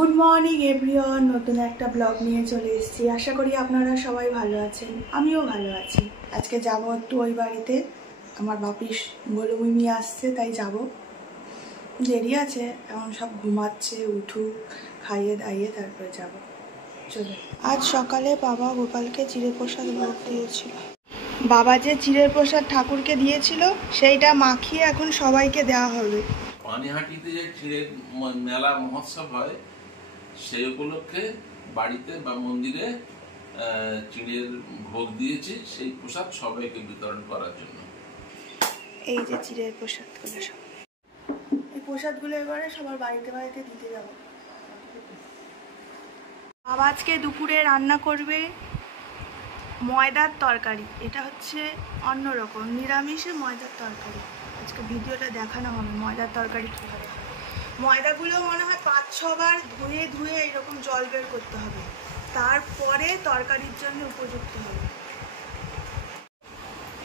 Good morning everyone, নতুন একটা blog নিয়ে চলে এসেছি। আশা করি আপনারা সবাই ভালো আছেন, আমিও ভালো আছি। আজকে যাব একটু ওই বাড়িতে, আমার বাপির গোলুমিমি আসছে, তাই যাব। দেরি আছে, এখন সব ঘুমাচ্ছে, উঠুক, খাইয়ে দাইয়ে তারপরে যাব। চলো। আজ সকালে বাবা গোপালকে চিড়ে প্রসাদ ভোগ দিয়েছিল। বাবা যে চিড়ের প্রসাদ ঠাকুরকে দিয়েছিল সেইটা মাখিয়ে এখন সবাইকে দেওয়া হবে। পানিহাটিতে যে চিড়ের মেলা মহোৎসব হয় সেই উপলক্ষে বাড়িতে বা মন্দিরে চিড়ের ভোগ দিয়েছি, সেই প্রসাদ সবাইকে বিতরণ করার জন্য। এই যে চিড়ের প্রসাদগুলো, সব এই প্রসাদগুলো এবারে সবার বাড়িতে বাড়িতে দিতে যাব। বাবা আজকে দুপুরে রান্না করবে ময়দার তরকারি। এটা হচ্ছে অন্যরকম, নিরামিষে ময়দার তরকারি। আজকে ভিডিওটা দেখানো হবে ময়দার তরকারি কীভাবে। ময়দাগুলো মনে হয় 5-6 বার ধুয়ে ধুয়ে এরকম জল বের করতে হবে, তারপরে তরকারির জন্য উপযুক্ত হবে।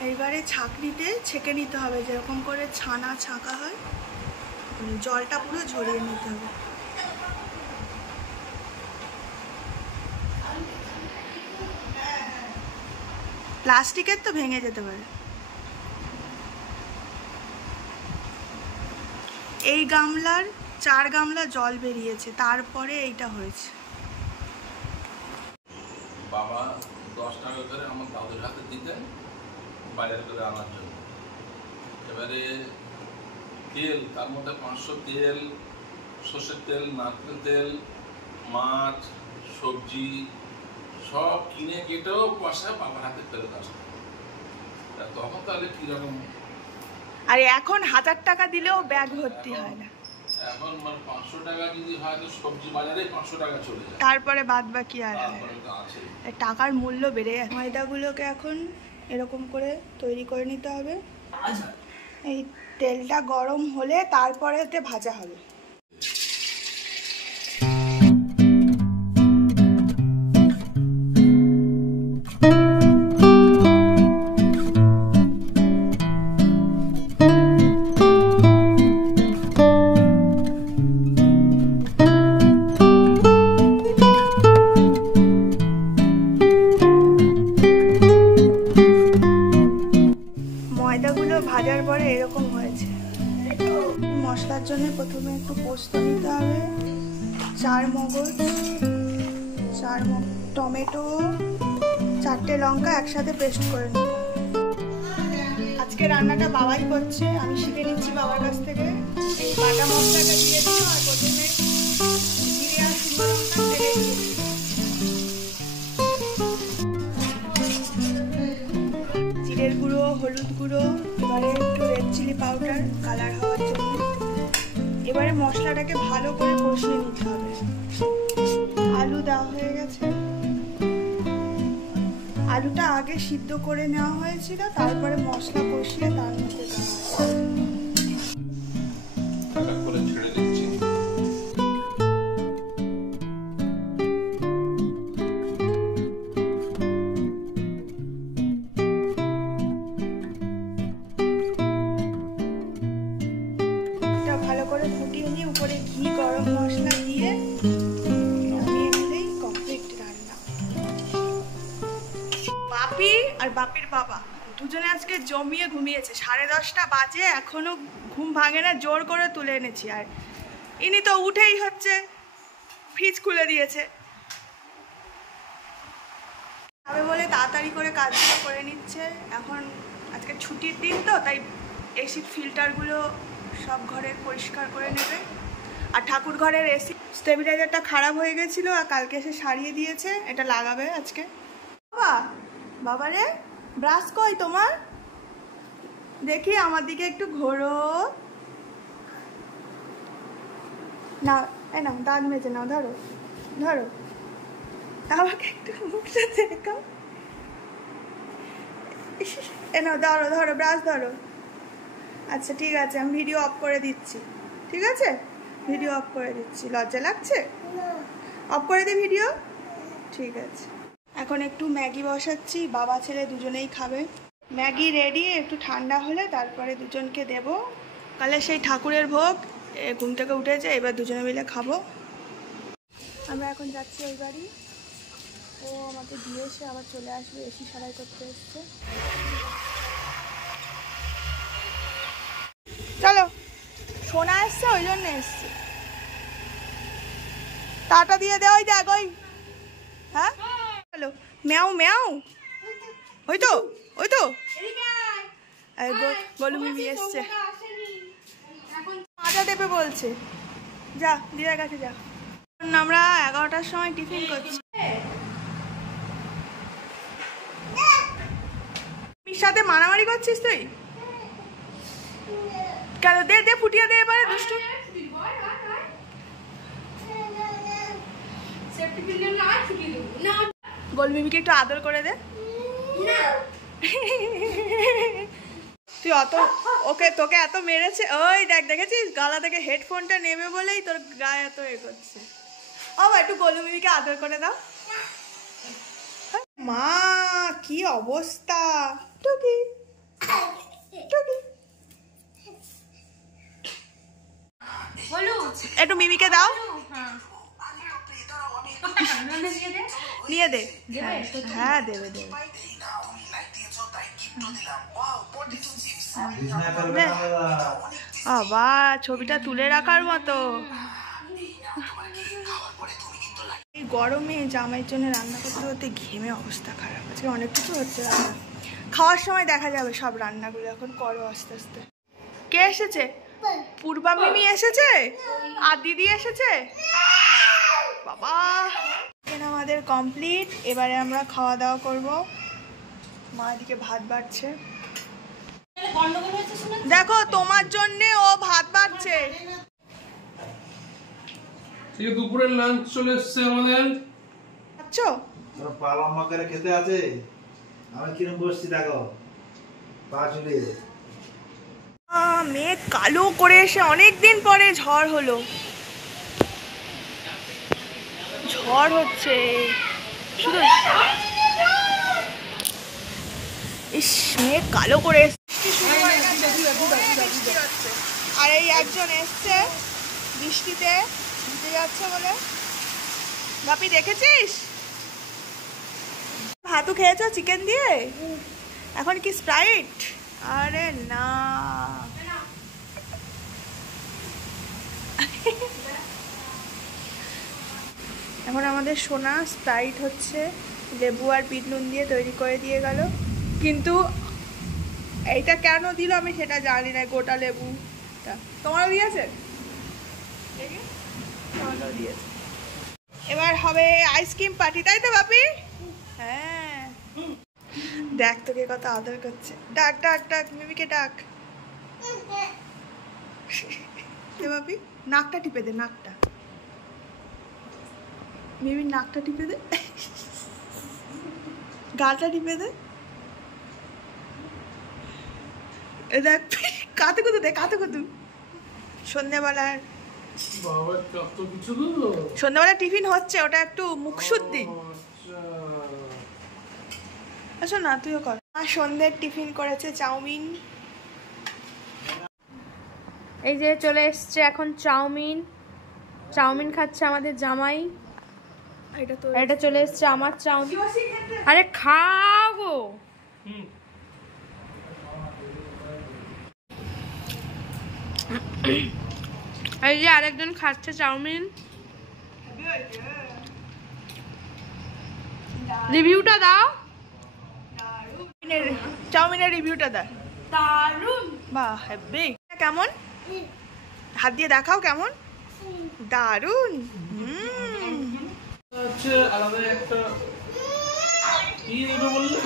এইবারে ছাঁকনিতে ছেঁকে নিতে হবে, যেরকম করে ছানা ছাঁকা হয়, জলটা পুরো ঝরিয়ে নিতে হবে। প্লাস্টিকের তো ভেঙে যেতে পারে। এই গামলার 4 গামলা জল বেরিয়েছে, তারপরে এইটা হয়েছে। বাবা 10 টাকা করে আমার দাদুর হাতে দিতেন বাজার করে আনার জন্য। এবারে তেল, তার মধ্যে 500 তেল, সর্ষের তেল, নারকেল তেল, মাছ, সবজি সব কিনে কেটেও পয়সা বাবার হাতে ফেরত আসতো। তখন তাহলে কিরকম, আর এখন 1000 টাকা দিলেও ব্যাগ ভর্তি হয় না। এখন 500 টাকা যদি হয় তো সবজি বাজারে 500 টাকা চলে যায়, তারপরে বাদ বাকি আর আছে। টাকার মূল্য বেড়ে যায়। ময়দাগুলোকে এখন এরকম করে তৈরি করে নিতে হবে। এই তেলটা গরম হলে তারপরে এতে ভাজা হবে। ময়দাগুলো ভাজার পরে এরকম হয়েছে। মশলার জন্য প্রথমে একটু পোস্ত নিতে হবে, 4 মগজ, টমেটো, 4টে লঙ্কা একসাথে পেস্ট করে নিতে হবে। আজকে রান্নাটা বাবাই করছে, আমি শিখে নিচ্ছি বাবার কাছ থেকে। এই বাটা মশলাটা দিয়ে দিল, আর প্রথমে জিরে আর শুকনো লঙ্কা তেলে দিয়ে জিরের গুঁড়ো, হলুদ গুঁড়ো, এবারে একটু রেড চিলি পাউডার কালার হওয়ার জন্য। এবারে মশলাটাকে ভালো করে কষিয়ে নিতে হবে। আলু দেওয়া হয়ে গেছে, আলুটা আগে সিদ্ধ করে নেওয়া হয়েছিল, তারপরে মশলা কষিয়ে তার মধ্যে দেওয়া ভালো করে ফুটিয়ে নিয়ে উপরে ঘি, গরম মশলা দিয়ে নামিয়ে নিলেই কমপ্লিট রান্না। বাপি আর বাপির বাবা দুজনে আজকে জমিয়ে ঘুমিয়েছে। 10:30টা বাজে, এখনো ঘুম ভাঙে না, জোর করে তুলে এনেছি। আর ইনি তো উঠেই হচ্ছে ফ্রিজ খুলে দিয়েছে তবে বলে তাড়াতাড়ি করে কাজগুলো করে নিচ্ছে। এখন আজকে ছুটির দিন তো, তাই এসি ফিল্টারগুলো সব ঘরের পরিষ্কার করে নেবে। আর ঠাকুর ঘরের এসি স্টেবিলাইজারটা খারাপ হয়ে গেছিলো, আর কালকে এসে সারিয়ে দিয়েছে, এটা লাগাবে আজকে। বাবা রে, ব্রাশ কই তোমার? দেখি আমার দিকে একটু ঘোরো না। এই নাও, দাঁত মেজে নাও, ধরো ধরো, আমাকে একটু মুখটা দেখাও। এ নাও, ধরো ধরো, ব্রাশ ধরো। আচ্ছা ঠিক আছে, আমি ভিডিও অফ করে দিচ্ছি। ঠিক আছে, ভিডিও অফ করে দিচ্ছি। লজ্জা লাগছে? অফ করে দিই ভিডিও। ঠিক আছে, এখন একটু ম্যাগি বসাচ্ছি, বাবা ছেলে দুজনেই খাবে। ম্যাগি রেডি, একটু ঠান্ডা হলে তারপরে দুজনকে দেব। কালে সেই ঠাকুরের ভোগ, ঘুম থেকে উঠেছে, এবার দুজনে মিলে খাবো। আমরা এখন যাচ্ছি ওই বাড়ি। ও আমাকে দিয়ে এসে আবার চলে আসবে, এসি সারাই করতে এসছে। চলো, সোনা এসছে ওই জন্য এসছে। টাটা দিয়ে দে, ওই দেখ ওই। হ্যাঁ চলো, ম্যাও ম্যাও। ওই তো ওই তো বলু মিমি এসছে, মাজা দেবে বলছে। যা দিদার কাছে যা। আমরা 11টার সময় টিফিন করছি। মির সাথে মারামারি করছিস তুই কেন? দে দে, ফুটিয়ে দে এবারে দুষ্টু। বল মিমিকে একটু আদর করে দে। তুই অত তোকে এত মেরেছে, ওই দেখ, দেখেছিস গলা থেকে হেডফোনটা নেবে বলেই তোর গায়ে এত এ করছে। ও একটু গোলু মিমিকে আদর করে দাও। মা কি অবস্থা, টুকি টুকি। একটু মিমিকে দাও, নিয়ে দে। হ্যাঁ দেবে দেবে। বাবা ছবিটা তুলে রাখার মতো। এই গরমে জামাইয়ের জন্য রান্না করতে করতে ঘেমে অবস্থা খারাপ। আজকে অনেক কিছু হচ্ছে রান্না, খাওয়ার সময় দেখা যাবে সব রান্নাগুলো। এখন করো আস্তে আস্তে। কে এসেছে? পূর্বা মিমি এসেছে আর দিদি এসেছে। বাবা আমাদের কমপ্লিট। এবারে আমরা খাওয়া দাওয়া করব। মা এদিকে ভাত বাড়ছে, দেখো তোমার জন্য ও ভাত বাড়ছে। দুপুরের লাঞ্চ চলে এসছে আমাদের। আচ্ছা পালং মাকের খেতে আছে। আমি কিরম বসছি দেখো, পা ঝুলিয়ে। মেঘ কালো করে এসে অনেকদিন পরে ঝড় হলো। ঝড় হচ্ছে শুধু, ইস মেঘ কালো করে আর এই একজন এসছে বৃষ্টিতে ভিজে যাচ্ছে বলে। বাপি দেখেছিস? ভাতু খেয়েছো চিকেন দিয়ে? এখন কি স্প্রাইট? আরে না, এখন আমাদের সোনা স্প্রাইট হচ্ছে, লেবু আর বিট নুন দিয়ে তৈরি করে দিয়ে গেল। কিন্তু এইটা কেন দিল আমি সেটা জানি না। গোটা লেবুটা তোমারও দিয়েছে? এবার হবে আইসক্রিম পার্টি, তাই তো বাপি? হ্যাঁ দেখ তোকে কত আদর করছে। ডাক ডাক ডাক মিমিকে ডাক। বাপি নাকটা টিপে দে, নাকটা মিমির নাকটা টিপে দে, গাটা টিপে দে। দেখ কাতে কুতু দে, কাতে কুতু। সন্ধ্যাবেলার সন্ধ্যাবেলা টিফিন হচ্ছে, ওটা একটু মুখ শুদ্ধি। আচ্ছা না তুইও কর। আর সন্ধ্যের টিফিন করেছে চাউমিন। এই যে চলে এসছে এখন চাউমিন। চাউমিন খাচ্ছে আমাদের জামাই। এটা চলে এসছে আমার চাউমিন। আরে খাও গো। এই যে আরেকজন খাচ্ছে চাউমিন। রিভিউটা দাও। চাউমিনের রিভিউটা দা। দারুন। বাহ হেব্বি। কেমন? হাত দিয়ে দেখাও কেমন। দারুন।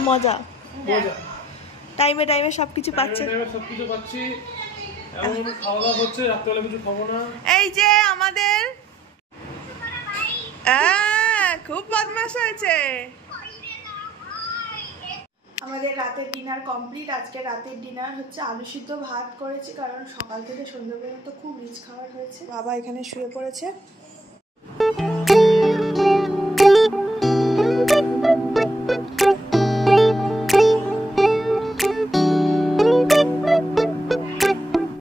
মজা। টাইমে টাইমে সবকিছু পাচ্ছে। এই যে আমাদের খুব বদমাশ হয়েছে। আমাদের রাতের ডিনার কমপ্লিট। আজকে রাতের ডিনার হচ্ছে আলু সিদ্ধ ভাত করেছি, কারণ সকাল থেকে সন্ধ্যে পর্যন্ত খুব রিচ খাবার হয়েছে। বাবা এখানে শুয়ে পড়েছে।